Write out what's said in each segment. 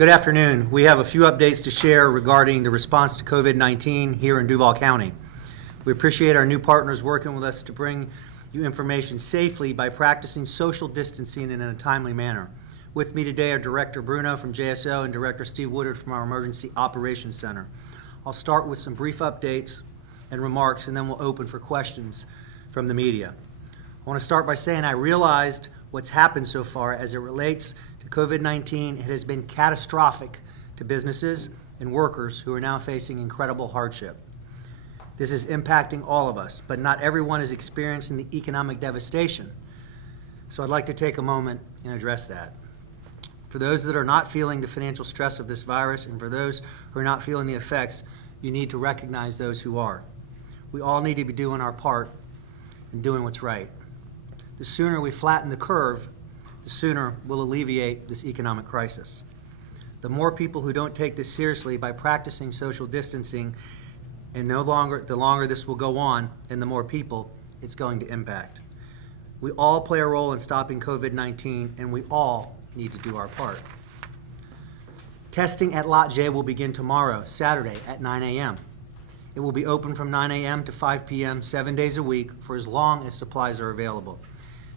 Good afternoon. We have a few updates to share regarding the response to COVID-19 here in Duval County. We appreciate our new partners working with us to bring you information safely by practicing social distancing in a timely manner. With me today are Director Bruno from JSO and Director Steve Woodard from our Emergency Operations Center. I'll start with some brief updates and remarks, and then we'll open for questions from the media. I want to start by saying I realized what's happened so far as it relates to COVID-19. It has been catastrophic to businesses and workers who are now facing incredible hardship. This is impacting all of us, but not everyone is experiencing the economic devastation. So I'd like to take a moment and address that. For those that are not feeling the financial stress of this virus, and for those who are not feeling the effects, you need to recognize those who are. We all need to be doing our part and doing what's right. The sooner we flatten the curve, the sooner we'll alleviate this economic crisis. The more people who don't take this seriously by practicing social distancing, and the longer this will go on, and the more people it's going to impact. We all play a role in stopping COVID-19, and we all need to do our part. Testing at Lot J will begin tomorrow, Saturday, at 9 a.m. It will be open from 9 a.m. to 5 p.m. 7 days a week for as long as supplies are available.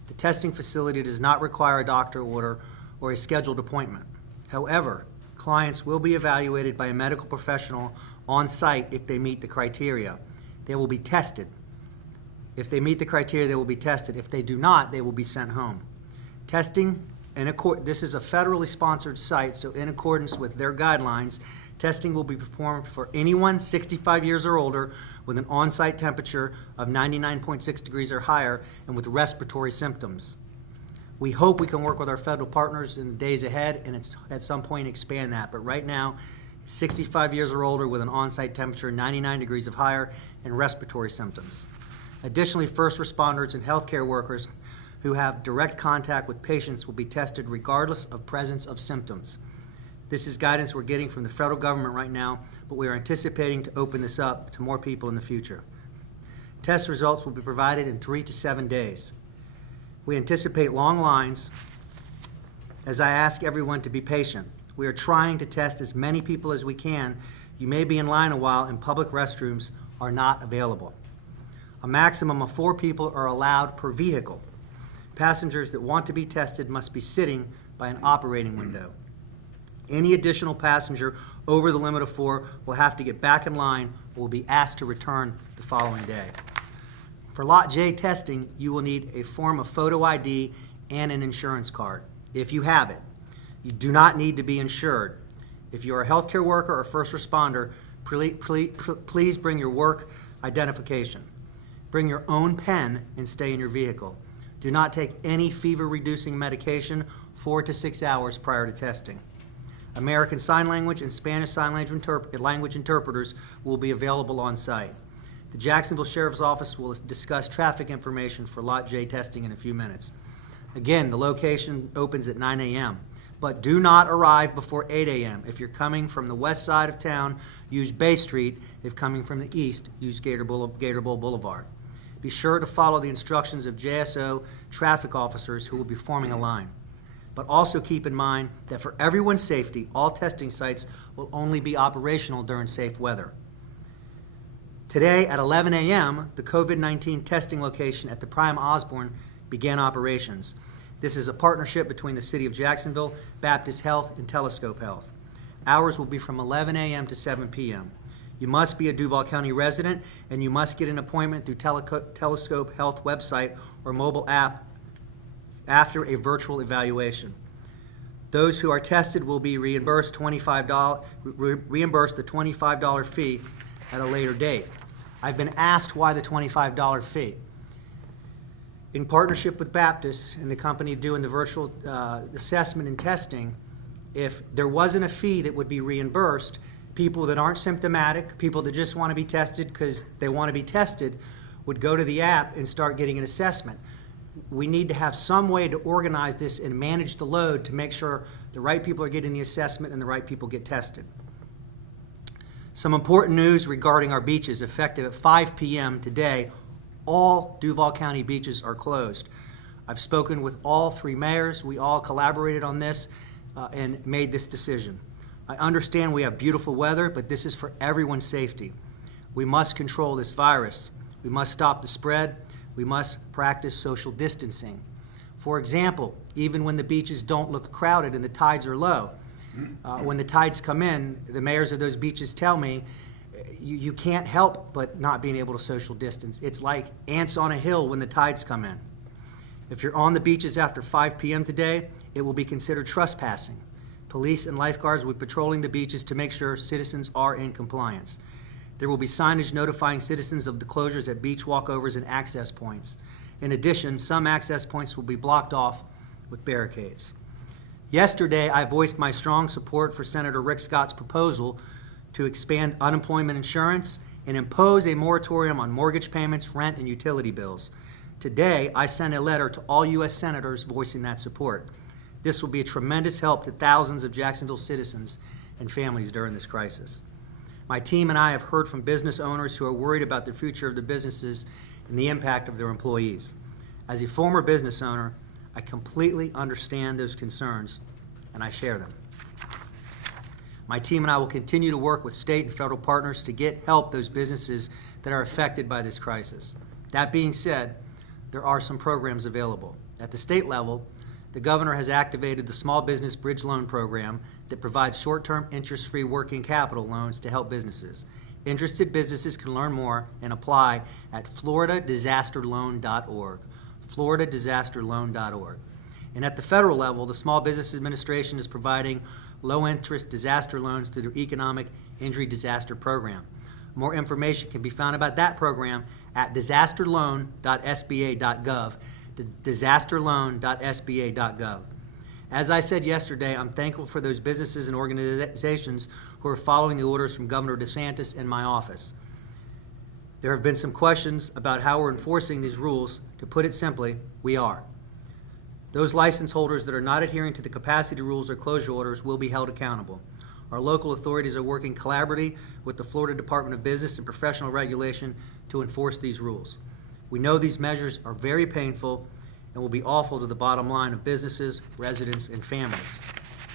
The testing facility does not require a doctor order or a scheduled appointment. However, clients will be evaluated by a medical professional on site if they meet the criteria. They will be tested. If they meet the criteria, they will be tested. If they do not, they will be sent home. Testing, this is a federally sponsored site, so in accordance with their guidelines, testing will be performed for anyone 65 years or older with an on-site temperature of 99.6 degrees or higher and with respiratory symptoms. We hope we can work with our federal partners in the days ahead and at some point expand that. But right now, 65 years or older with an on-site temperature 99 degrees or higher and respiratory symptoms. Additionally, first responders and healthcare workers who have direct contact with patients will be tested regardless of presence of symptoms. This is guidance we're getting from the federal government right now, but we are anticipating to open this up to more people in the future. Test results will be provided in 3 to 7 days. We anticipate long lines as I ask everyone to be patient. We are trying to test as many people as we can. You may be in line a while and public restrooms are not available. A maximum of 4 people are allowed per vehicle. Passengers that want to be tested must be sitting by an operating window. Any additional passenger over the limit of 4 will have to get back in line or will be asked to return the following day. For Lot J testing, you will need a form of photo ID and an insurance card, if you have it. You do not need to be insured. If you are a healthcare worker or first responder, please bring your work identification. Bring your own pen and stay in your vehicle. Do not take any fever-reducing medication 4 to 6 hours prior to testing. American Sign Language and Spanish Sign Language interpreters will be available on site. The Jacksonville Sheriff's Office will discuss traffic information for Lot J testing in a few minutes. Again, the location opens at 9 a.m., but do not arrive before 8 a.m. If you're coming from the west side of town, use Bay Street. If coming from the east, use Gator Bowl Boulevard. Be sure to follow the instructions of JSO traffic officers who will be forming a line. But also keep in mind that for everyone's safety, all testing sites will only be operational during safe weather. Today at 11 a.m., the COVID-19 testing location at the Prime Osborne began operations. This is a partnership between the City of Jacksonville, Baptist Health, and Telescope Health. Hours will be from 11 a.m. to 7 p.m. You must be a Duval County resident, and you must get an appointment through Telescope Health website or mobile app after a virtual evaluation. Those who are tested will be reimbursed the $25 fee at a later date. I've been asked why the $25 fee. In partnership with Baptist and the company doing the virtual assessment and testing, if there wasn't a fee that would be reimbursed, people that aren't symptomatic, people that just want to be tested because they want to be tested, would go to the app and start getting an assessment. We need to have some way to organize this and manage the load to make sure the right people are getting the assessment and the right people get tested. Some important news regarding our beaches. Effective at 5 p.m. today, all Duval County beaches are closed. I've spoken with all 3 mayors. We all collaborated on this and made this decision. I understand we have beautiful weather, but this is for everyone's safety. We must control this virus. We must stop the spread. We must practice social distancing. For example, even when the beaches don't look crowded and the tides are low, when the tides come in, the mayors of those beaches tell me, you can't help but not being able to social distance. It's like ants on a hill when the tides come in. If you're on the beaches after 5 p.m. today, it will be considered trespassing. Police and lifeguards will be patrolling the beaches to make sure citizens are in compliance. There will be signage notifying citizens of the closures at beach walkovers and access points. In addition, some access points will be blocked off with barricades. Yesterday, I voiced my strong support for Senator Rick Scott's proposal to expand unemployment insurance and impose a moratorium on mortgage payments, rent, and utility bills. Today, I sent a letter to all U.S. senators voicing that support. This will be a tremendous help to thousands of Jacksonville citizens and families during this crisis. My team and I have heard from business owners who are worried about the future of their businesses and the impact of their employees. As a former business owner, I completely understand those concerns, and I share them. My team and I will continue to work with state and federal partners to help those businesses that are affected by this crisis. That being said, there are some programs available. At the state level, the governor has activated the Small Business Bridge Loan Program that provides short-term interest-free working capital loans to help businesses. Interested businesses can learn more and apply at floridadisasterloan.org, floridadisasterloan.org. And at the federal level, the Small Business Administration is providing low-interest disaster loans through their Economic Injury Disaster Program. More information can be found about that program at disasterloan.sba.gov, disasterloan.sba.gov. As I said yesterday, I'm thankful for those businesses and organizations who are following the orders from Governor DeSantis and my office. There have been some questions about how we're enforcing these rules. To put it simply, we are. Those license holders that are not adhering to the capacity rules or closure orders will be held accountable. Our local authorities are working collaboratively with the Florida Department of Business and Professional Regulation to enforce these rules. We know these measures are very painful and will be awful to the bottom line of businesses, residents, and families.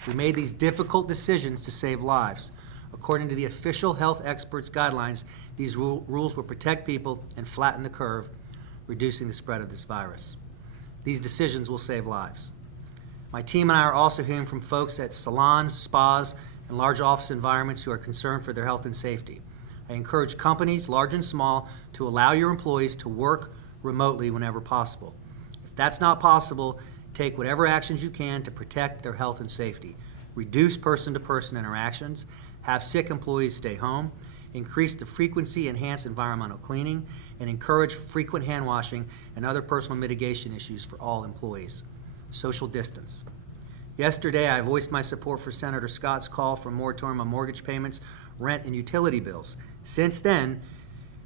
We made these difficult decisions to save lives. According to the official health experts' guidelines, these rules will protect people and flatten the curve, reducing the spread of this virus. These decisions will save lives. My team and I are also hearing from folks at salons, spas, and large office environments who are concerned for their health and safety. I encourage companies, large and small, to allow your employees to work remotely whenever possible. If that's not possible, take whatever actions you can to protect their health and safety. Reduce person-to-person interactions, have sick employees stay home, increase the frequency, enhance environmental cleaning, and encourage frequent hand washing and other personal mitigation issues for all employees. Social distance. Yesterday, I voiced my support for Senator Scott's call for a moratorium on mortgage payments, rent, and utility bills. Since then,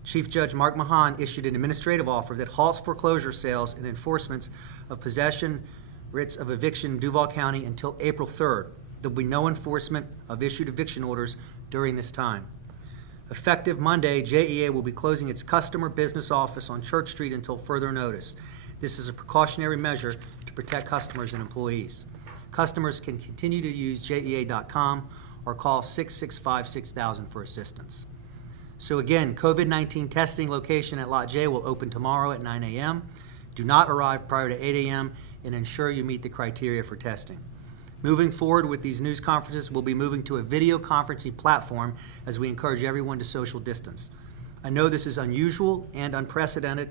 Chief Judge Mark Mahan issued an administrative offer that halts foreclosure sales and enforcements of possession writs of eviction in Duval County until April 3rd. There will be no enforcement of issued eviction orders during this time. Effective Monday, JEA will be closing its customer business office on Church Street until further notice. This is a precautionary measure to protect customers and employees. Customers can continue to use JEA.com or call 665-6000 for assistance. So again, COVID-19 testing location at Lot J will open tomorrow at 9 a.m. Do not arrive prior to 8 a.m. and ensure you meet the criteria for testing. Moving forward with these news conferences, we'll be moving to a video conferencing platform as we encourage everyone to social distance. I know this is unusual and unprecedented.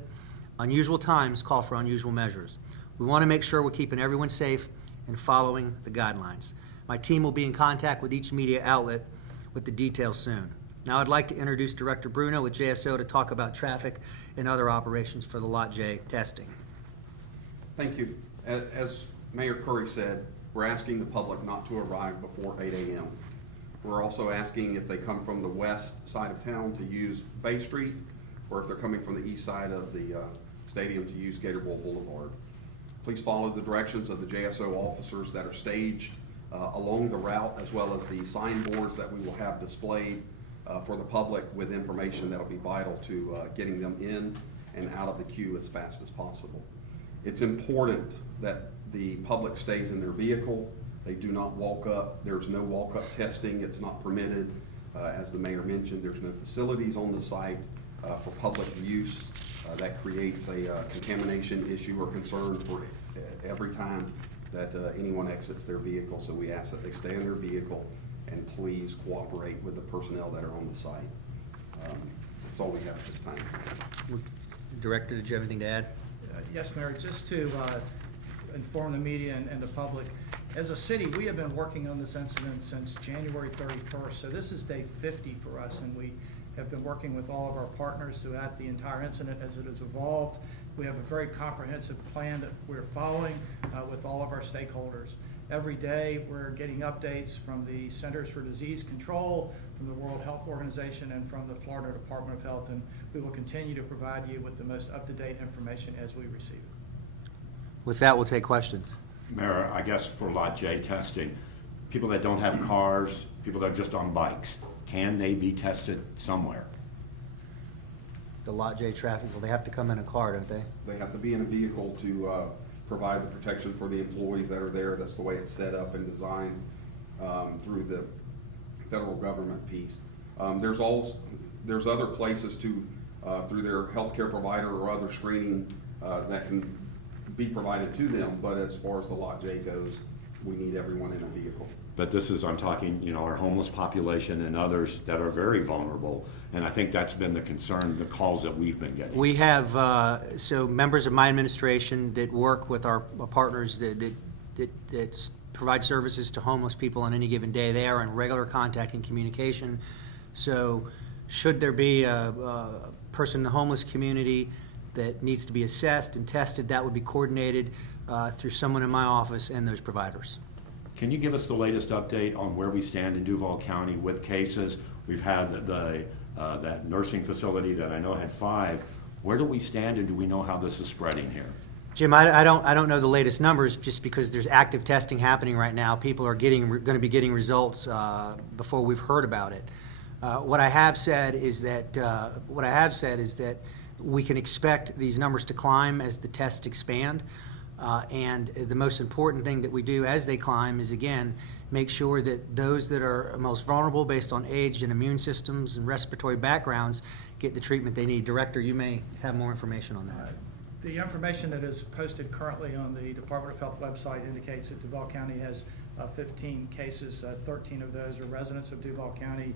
Unusual times call for unusual measures. We want to make sure we're keeping everyone safe and following the guidelines. My team will be in contact with each media outlet with the details soon. Now I'd like to introduce Director Bruno with JSO to talk about traffic and other operations for the Lot J testing. Thank you. As Mayor Curry said, we're asking the public not to arrive before 8 a.m. We're also asking if they come from the west side of town to use Bay Street, or if they're coming from the east side of the stadium to use Gator Bowl Boulevard. Please follow the directions of the JSO officers that are staged along the route, as well as the signboards that we will have displayed for the public with information that will be vital to getting them in and out of the queue as fast as possible. It's important that the public stays in their vehicle They do not walk up. There's no walk-up testing. It's not permitted. As the mayor mentioned, there's no facilities on the site for public use. That creates a contamination issue or concern for every time that anyone exits their vehicle. So we ask that they stay in their vehicle and please cooperate with the personnel that are on the site. That's all we have at this time. Director, did you have anything to add? Yes, Mayor, just to inform the media and the public, as a city, we have been working on this incident since January 31st, so this is day 50 for us, and we have been working with all of our partners throughout the entire incident as it has evolved. We have a very comprehensive plan that we're following with all of our stakeholders. Every day, we're getting updates from the Centers for Disease Control, from the World Health Organization, and from the Florida Department of Health, and we will continue to provide you with the most up-to-date information as we receive it. With that, we'll take questions. Mayor, I guess for Lot J testing, people that don't have cars, people that are just on bikes, can they be tested somewhere? The Lot J traffic, well, they have to come in a car, don't they? They have to be in a vehicle to provide the protection for the employees that are there. That's the way it's set up and designed through the federal government piece. There's other places to, through their healthcare provider or other screening that can be provided to them, but as far as the Lot J goes, we need everyone in a vehicle. But this is, I'm talking, our homeless population and others that are very vulnerable, and I think that's been the concern, the calls that we've been getting. We have, so members of my administration that work with our partners that provide services to homeless people on any given day, they are in regular contact and communication. So should there be a person in the homeless community that needs to be assessed and tested, that would be coordinated through someone in my office and those providers. Can you give us the latest update on where we stand in Duval County with cases? We've had that nursing facility that I know had 5. Where do we stand, and do we know how this is spreading here? Jim, I don't know the latest numbers just because there's active testing happening right now. People are going to be getting results before we've heard about it. What I have said is that we can expect these numbers to climb as the tests expand. And the most important thing that we do as they climb is, again, make sure that those that are most vulnerable based on age and immune systems and respiratory backgrounds get the treatment they need. Director, you may have more information on that. The information that is posted currently on the Department of Health website indicates that Duval County has 15 cases. 13 of those are residents of Duval County.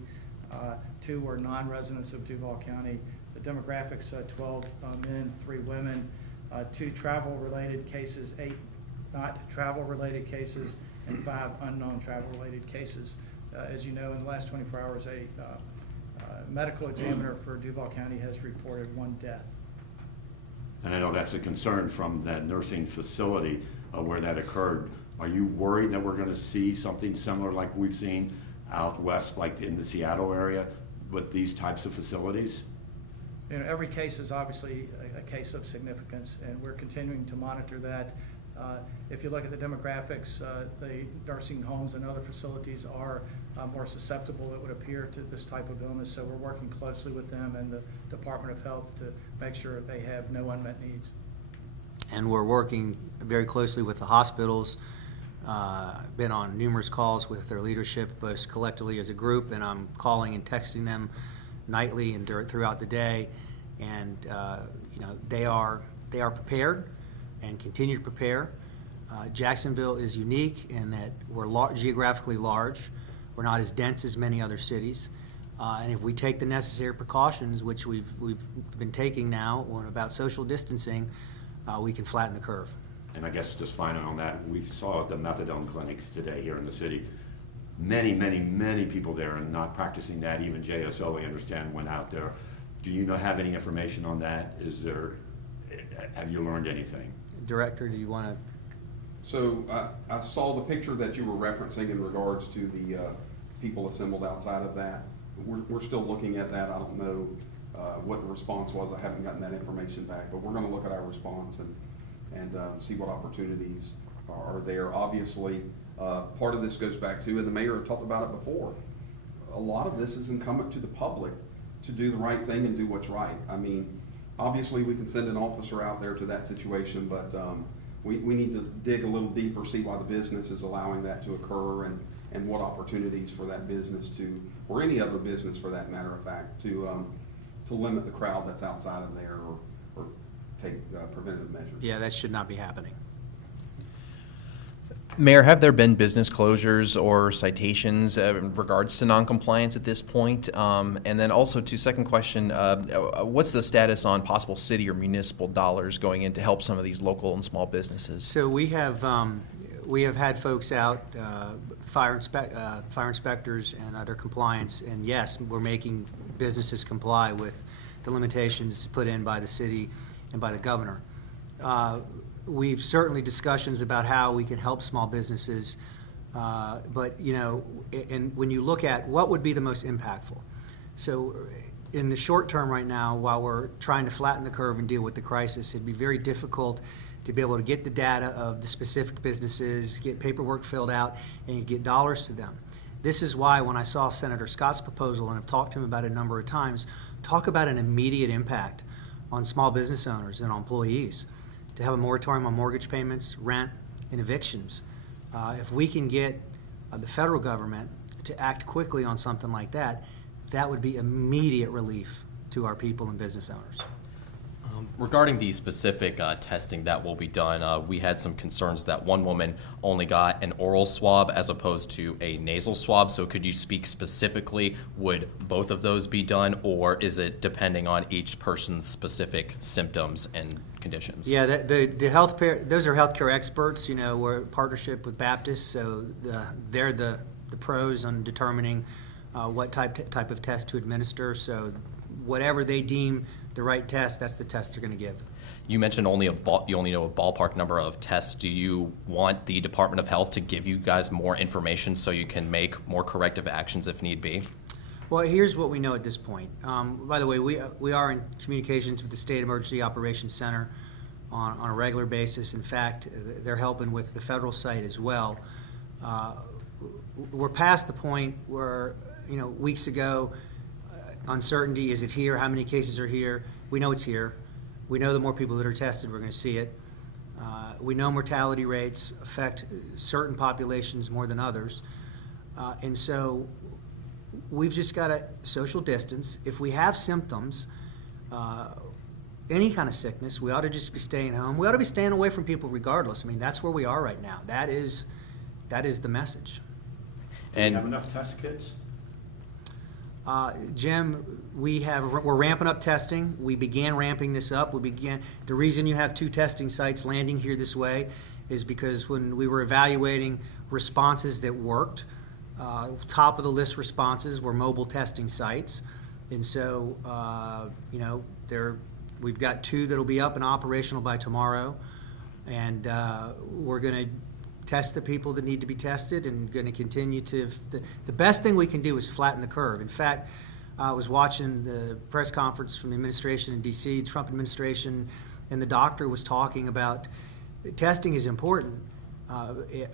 2 are non-residents of Duval County. The demographics, 12 men, 3 women. 2 travel-related cases, 8 not travel-related cases, and 5 unknown travel-related cases. As you know, in the last 24 hours, a medical examiner for Duval County has reported 1 death. And I know that's a concern from that nursing facility where that occurred. Are you worried that we're going to see something similar like we've seen out west, like in the Seattle area, with these types of facilities? Every case is obviously a case of significance, and we're continuing to monitor that. If you look at the demographics, the nursing homes and other facilities are more susceptible, it would appear, to this type of illness. So we're working closely with them and the Department of Health to make sure they have no unmet needs. And we're working very closely with the hospitals. Been on numerous calls with their leadership, both collectively as a group, and I'm calling and texting them nightly and throughout the day, and they are prepared and continue to prepare. Jacksonville is unique in that we're geographically large. We're not as dense as many other cities, and if we take the necessary precautions, which we've been taking now about social distancing, we can flatten the curve. And I guess just finally on that, we saw the methadone clinics today here in the city. Many people there and not practicing that. Even JSO, I understand, went out there. Do you have any information on that? Have you learned anything? Director, do you want to? So I saw the picture that you were referencing in regards to the people assembled outside of that. We're still looking at that. I don't know what the response was. I haven't gotten that information back, but we're going to look at our response and see what opportunities are there. Obviously, part of this goes back to, and the mayor talked about it before, a lot of this is incumbent to the public to do the right thing and do what's right. I mean, obviously we can send an officer out there to that situation, but we need to dig a little deeper, see why the business is allowing that to occur, and what opportunities for that business to, or any other business for that matter of fact, to limit the crowd that's outside of there, or take preventative measures. Yeah, that should not be happening. Mayor, have there been business closures or citations in regards to noncompliance at this point? And then also, second question, what's the status on possible city or municipal dollars going in to help some of these local and small businesses? So we have had folks out, fire inspectors and other compliance, and yes, we're making businesses comply with the limitations put in by the city and by the governor. We've certainly discussions about how we can help small businesses, but and when you look at what would be the most impactful, so in the short term right now, while we're trying to flatten the curve and deal with the crisis, it'd be very difficult to be able to get the data of the specific businesses, get paperwork filled out, and get dollars to them. This is why when I saw Senator Scott's proposal, and I've talked to him about it a number of times, talk about an immediate impact on small business owners and on employees, to have a moratorium on mortgage payments, rent, and evictions. If we can get the federal government to act quickly on something like that, that would be immediate relief to our people and business owners. Regarding the specific testing that will be done, we had some concerns that one woman only got an oral swab as opposed to a nasal swab. So could you speak specifically, would both of those be done, or is it depending on each person's specific symptoms and conditions? Yeah, the healthcare, those are healthcare experts. We're in partnership with Baptist, so they're the pros on determining what type of test to administer. So whatever they deem the right test, that's the test they're going to give. You mentioned you only know a ballpark number of tests. Do you want the Department of Health to give you guys more information so you can make more corrective actions if need be? Well, here's what we know at this point. By the way, we are in communications with the State Emergency Operations Center on a regular basis. In fact, they're helping with the federal site as well. We're past the point where, weeks ago, uncertainty, is it here? How many cases are here? We know it's here. We know the more people that are tested, we're going to see it. We know mortality rates affect certain populations more than others. And so we've just got to social distance. If we have symptoms, any kind of sickness, we ought to just be staying home. We ought to be staying away from people regardless. I mean, that's where we are right now. That is the message. Do you have enough test kits? Jim, we're ramping up testing. We began ramping this up. The reason you have 2 testing sites landing here this way is because when we were evaluating responses that worked, top of the list responses were mobile testing sites. And so, we've got 2 that'll be up and operational by tomorrow. And we're going to test the people that need to be tested, and going to continue to. The best thing we can do is flatten the curve. In fact, I was watching the press conference from the administration in D.C., Trump administration, and the doctor was talking about testing is important,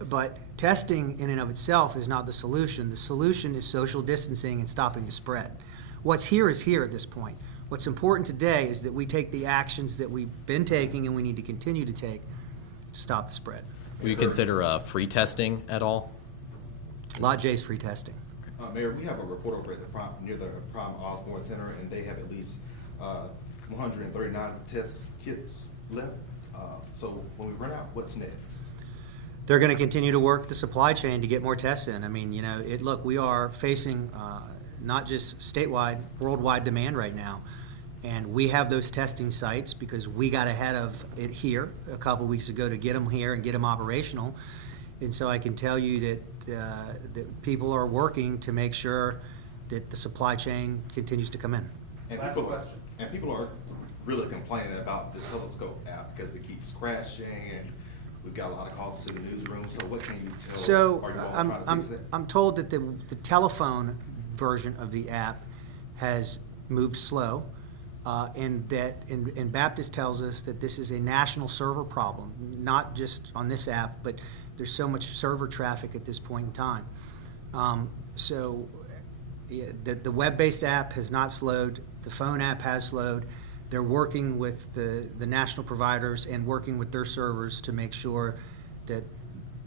but testing in and of itself is not the solution. The solution is social distancing and stopping the spread. What's here is here at this point. What's important today is that we take the actions that we've been taking and we need to continue to take to stop the spread. Will you consider free testing at all? Lot J is free testing. Mayor, we have a report over at near the Prime Osborne Center, and they have at least 139 test kits left. So when we run out, what's next? They're going to continue to work the supply chain to get more tests in. I mean, look, we are facing not just statewide, worldwide demand right now. And we have those testing sites because we got ahead of it here a couple weeks ago to get them here and get them operational. And so I can tell you that people are working to make sure that the supply chain continues to come in. And people are really complaining about the Telescope app because it keeps crashing, and we've got a lot of calls to the newsroom. So what can you tell? So are you all trying to fix that? I'm told that the telephone version of the app has moved slow. And Baptist tells us that this is a national server problem, not just on this app, but there's so much server traffic at this point in time. The web-based app has not slowed. The phone app has slowed. they're working with the national providers and working with their servers to make sure that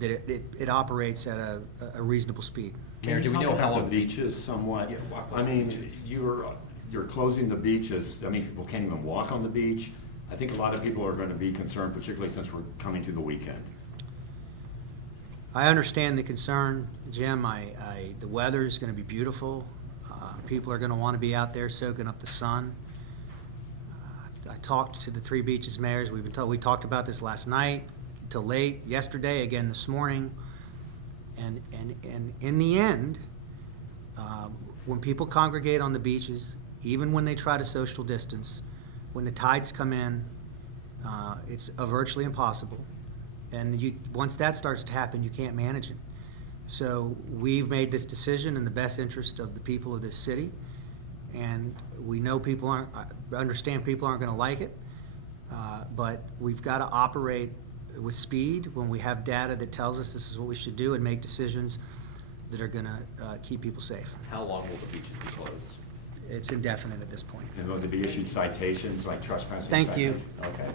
it operates at a reasonable speed. Mayor, do we Can you know talk how about long the beaches somewhat? Yeah, walk I on the mean, beaches. you're closing the beaches, that means people can't even walk on the beach. I think a lot of people are gonna be concerned, particularly since we're coming to the weekend. I understand the concern, Jim. The weather's gonna be beautiful. People are gonna wanna be out there soaking up the sun. I talked to the 3 beaches mayors. We talked about this last night till late, yesterday, again this morning. And in the end, when people congregate on the beaches, even when they try to social distance, when the tides come in, it's virtually impossible. And once that starts to happen, you can't manage it. So we've made this decision in the best interest of the people of this city. And we know understand people aren't gonna like it, but we've gotta operate with speed when we have data that tells us this is what we should do and make decisions that are gonna keep people safe. How long will the beaches be closed? It's indefinite at this point. And will there be issued citations, like trespassing Thank you. citations? Okay.